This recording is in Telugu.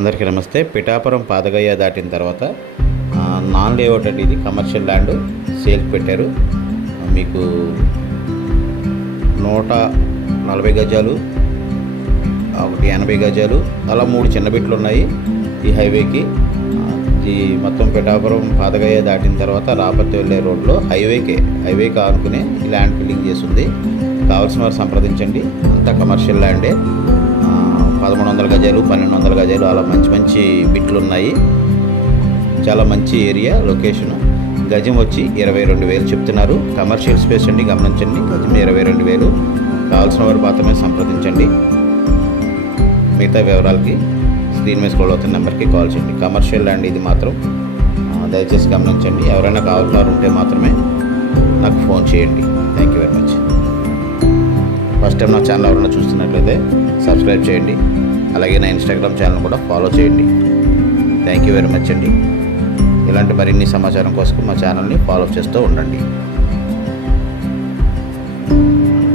అందరికీ నమస్తే. పిఠాపురం పాదగయ్య దాటిన తర్వాత నాన్ లేఅవుట్ అండి. ఇది కమర్షియల్ ల్యాండ్ సేల్కి పెట్టారు. మీకు 140 గజాలు, 180 గజాలు, అలా 3 చిన్న బిట్లు ఉన్నాయి ఈ హైవేకి. ఈ మొత్తం పిఠాపురం పాదగయ్య దాటిన తర్వాత రాపర్తి వెళ్ళే రోడ్లో హైవేకి ఆనుకునే ఈ ల్యాండ్ ఫిల్లింగ్ చేస్తుంది. కావాల్సిన వారు సంప్రదించండి. అంతా కమర్షియల్ ల్యాండే. 1100 గజాలు, 1200 గజాలు, అలా మంచి బిట్లు ఉన్నాయి. చాలా మంచి ఏరియా, లొకేషను. గజం వచ్చి 22,000 చెప్తున్నారు. కమర్షియల్ స్పేస్ అండి, గమనించండి. గజం 22,000. కావాల్సిన వారు మాత్రమే సంప్రదించండి. మిగతా వివరాలకి స్క్రీన్ మీద స్క్రోల్ అవుతున్న నెంబర్కి కాల్ చేయండి. కమర్షియల్ ల్యాండ్ ఇది మాత్రం దయచేసి గమనించండి. ఎవరైనా కావాల్సిన వారు ఉంటే మాత్రమే నాకు ఫోన్ చేయండి. Thank you very much. First time నా ఛానల్ ఎవరైనా చూస్తున్నట్లయితే సబ్స్క్రైబ్ చేయండి. అలాగే నా ఇన్స్టాగ్రామ్ ఛానల్ కూడా ఫాలో చేయండి. థ్యాంక్ యూ వెరీ మచ్ అండి. ఇలాంటి మరిన్ని సమాచారం కోసం మా ఛానల్ని ఫాలో చేస్తూ ఉండండి.